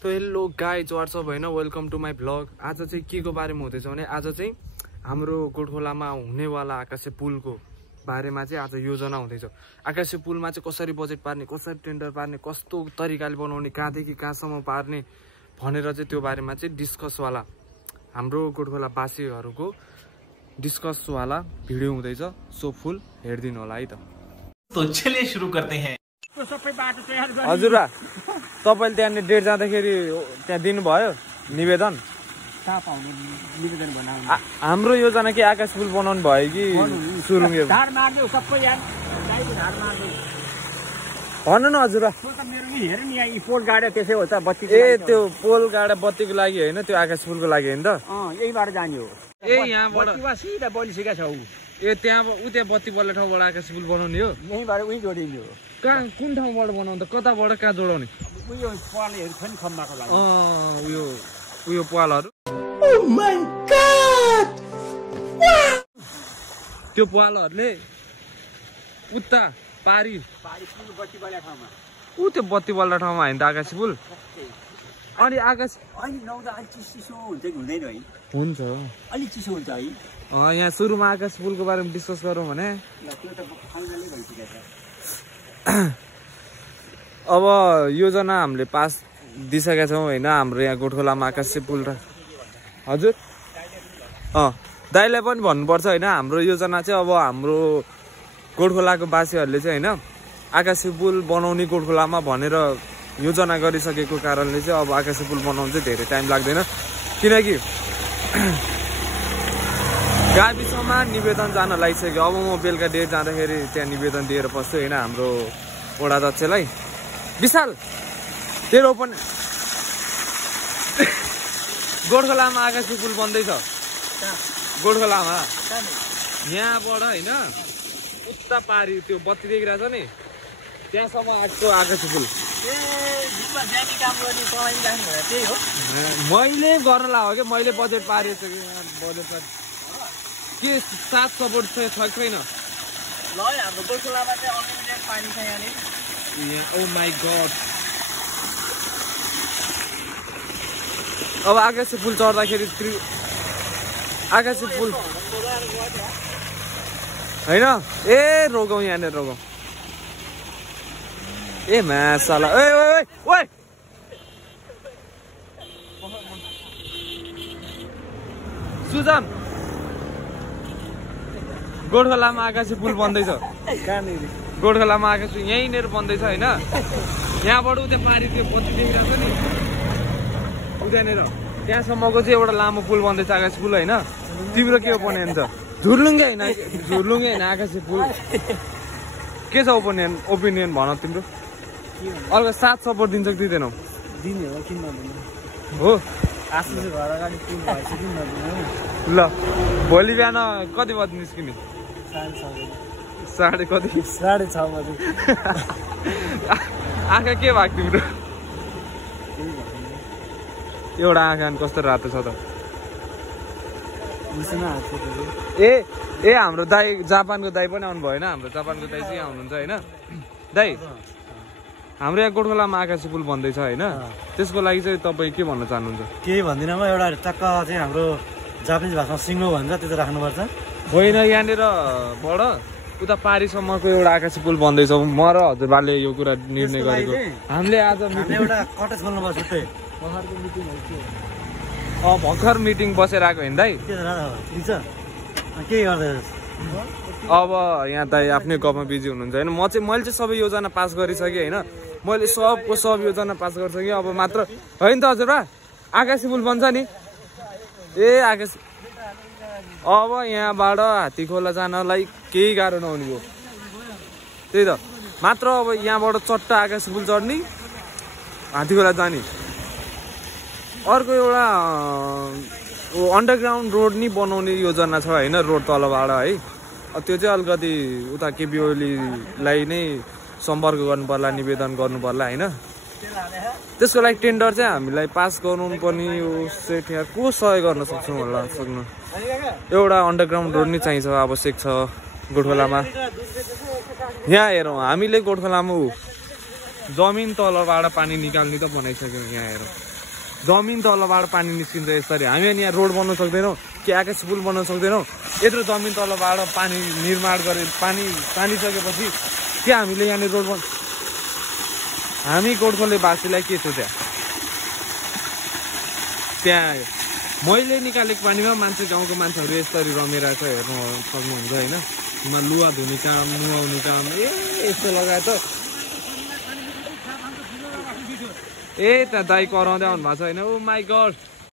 तो hello guys what's up हैन welcome to my vlog. आज चाहिँ के को बारेमा हुँदैछ भने आज चाहिँ हाम्रो गोठखोलामा हुनेवाला आकाशे पुलको बारेमा चाहिँ आज योजना हुँदैछ। आकाशे पुलमा चाहिँ कसरी बजेट पार्ने, कसरी टेन्डर पार्ने, कस्तो तरिकाले बनाउने, कहाँदेखि कहाँसम्म पार्ने भनेर चाहिँ त्यो बारेमा चाहिँ डिस्कसवाला हाम्रो गोठखोला बासीहरूको डिस्कसवाला भिडियो हुँदैछ। सो फुल हेर्दिनु होला है त। तो चलिए शुरू करते हैं। हजुर तपाईले त्यहाँ डेट जाँदाखेरि त्यहाँ दिनुभयो निवेदन? हाम्रो योजना के आकाश पुल बनाउनु भयो कि सुरुङ्गे? भन्नु न हजुर। ए त्यो पोल गाडा बत्तीको लागि होइन, त्यो आकाश पुलको लागि होइन त? यहीबाट जाने हो। ए यहाँबाट सिधा बलिसकेका छौ। ए त्यहाँ त्यहाँ बत्ती बल्ने ठाउँबाट आकाश पुल बनाउने हो? यहीबाट उही जोडिने हो। कहाँ कुन ठाउँबाट बनाउँदा कताबाट कहाँ जोडाउने? उयो पालहरू छ नि खम्बाको लागि। उयो पालहरू। त्यो पालहरूले उता पारी बत्ती बल्ने ठाउँमा त्यो बत्ती बल्ने ठाउँमा होइन त आकाश पुल? अनि आकाश अहिले नौदा अलि चिसो हुन्छ कि हुँदैन है? हुन्छ, अलि चिसो हुन्छ है। यहाँ सुरुमा आकाश पुलको बारेमा डिस्कस गरौँ भने त्यो त फाइनलै भइसकेको छ। अब योजना हामीले पास दिइसकेका छौँ होइन, हाम्रो यहाँ गोठखोलामा आकाशे पुल र हजुर दाइलाई पनि भन्नुपर्छ होइन। हाम्रो योजना चाहिँ अब हाम्रो गोठखोलाको बासीहरूले चाहिँ होइन आकाशे पुल बनाउने गोठखोलामा भनेर योजना गरिसकेको कारणले चाहिँ अब आकाशे पुल बनाउनु चाहिँ धेरै टाइम लाग्दैन, किनकि गाविसमा निवेदन जान लागिसक्यो। अब म बेलुका डेट जाँदाखेरि त्यहाँ निवेदन दिएर बस्छु होइन हाम्रो वडा अध्यक्षलाई। विशाल तेरो पनि गोठखोलामा आकाशे पुल बन्दैछ। गोठखोलामा यहाँबाट होइन उता पारी त्यो बत्ती देखिरहेको छ नि त्यहाँसम्म आएको आकाशे पुल मैले गर्न लाग्यो कि मैले बजेट पारेको बजेट के साथ सपोर्ट छ छैन? हाम्रो गोठखोलामा चाहिँ अनलिमिटेड पानी छ यहाँनिर। ओ माई गड। अब आकाशे पुल चढ्दाखेरि आकाशे पुल होइन ए रोगौँ यहाँनिर रोगौँ। ए मासाला ओए सुजन गोठखोलामा आकाशे पुल बन्दैछ। गोठखोलामा आकाशे यहीँनिर बन्दैछ होइन। यहाँबाट उता पारी त्यो बत्ती देखिरहेको छ नि उतानिर त्यहाँसम्मको चाहिँ एउटा लामो पुल बन्दैछ आकाशे पुल होइन। तिम्रो के ओपिनियन छ? झुर्लुङ्गे होइन आकाशे पुल के छ ओपिनियन भन तिम्रो? अर्को साथ सपोर्ट दिन्छ कि दिँदैनौ? दिने हो, किन नदिने हो। आफ्नो घर अगाडि पुल भएछ किन नदिने? ल भोलि बिहान कति बजी निस्किने? 6:30 कति? 6:30 बजे। आँखा के भएको तिम्रो? एउटा आँखा कस्तो रातो छ त? ए हाम्रो दाई जापानको दाई पनि आउनु भएन। हाम्रो जापानको दाई चाहिँ आउनुहुन्छ होइन। दाई हाम्रो यहाँ गोठखोलामा आकाशे पुल बन्दैछ होइन, त्यसको लागि चाहिँ तपाईँ के भन्न चाहनुहुन्छ? केही भन्दिनँ म। एउटा टक्क चाहिँ हाम्रो जापानिज भाषामा सिङ्गो भन्छ, त्यो चाहिँ राख्नुपर्छ। होइन यहाँनिरबाट उता पारीसम्मको एउटा आकाशे पुल बन्दैछ। म र हजुरबाले यो कुरा निर्णय गरेको। हामीले आज एउटा कटेज खोल्नुपर्छ। त्यही भर्खर मिटिङ बसेर आएको होइन दाइ? के गर्दैछ अब यहाँ दाइ आफ्नै गफमा बिजी हुनुहुन्छ होइन। मैले चाहिँ सबै योजना पास गरिसकेँ होइन। मैले सबको सब योजना पास गरिसकेँ। अब मात्र होइन त हजुर आकाशे पुल बन्छ नि। ए आकाश अब यहाँबाट हात्तीखोला जानलाई केही गाह्रो नहुने भयो। त्यही त मात्र अब यहाँबाट चट्टा आकाशे पुल चढ्ने हात्तीखोला जाने। अर्को एउटा अन्डरग्राउन्ड रोड नि बनाउने योजना छ होइन, रोड तलबाट है। त्यो चाहिँ अलिकति उता केपी ओलीलाई नै सम्पर्क गर्नु पर्ला, निवेदन गर्नु पर्ला होइन। त्यसको लागि टेन्डर चाहिँ हामीलाई पास गर्नु पर्ने यो सेट यहाँ को सहयोग गर्न सक्छौँ होला सक्नु। एउटा अन्डरग्राउन्ड रोड नै चाहिन्छ, आवश्यक छ गोठखोलामा। यहाँ हेरौँ हामीले गोठखोलामा जमिन तलबाट पानी निकाल्ने त बनाइसक्यौँ यहाँ हेर जमिन तलबाट पानी निस्किन्छ यसरी हामी अनि यहाँ रोड बनाउन सक्दैनौँ कि आकाश पुल बनाउन सक्दैनौँ यत्रो जमिन तलबाट पानी निर्माण गरे पानी तानिसकेपछि के हामीले यहाँनिर रोड हामी गोर्खाले भाषीलाई के छ त्यहाँ मैले निकालेको पानीमा मान्छे गाउँको मान्छेहरू यसरी रमिरहेको हेर्नु सक्नुहुन्छ होइन लुगा धुने काम नुहाउने काम यस्तो लगाए त त्यहाँ दाइ कराउँदै आउनु भएको छ होइन ओ माई गड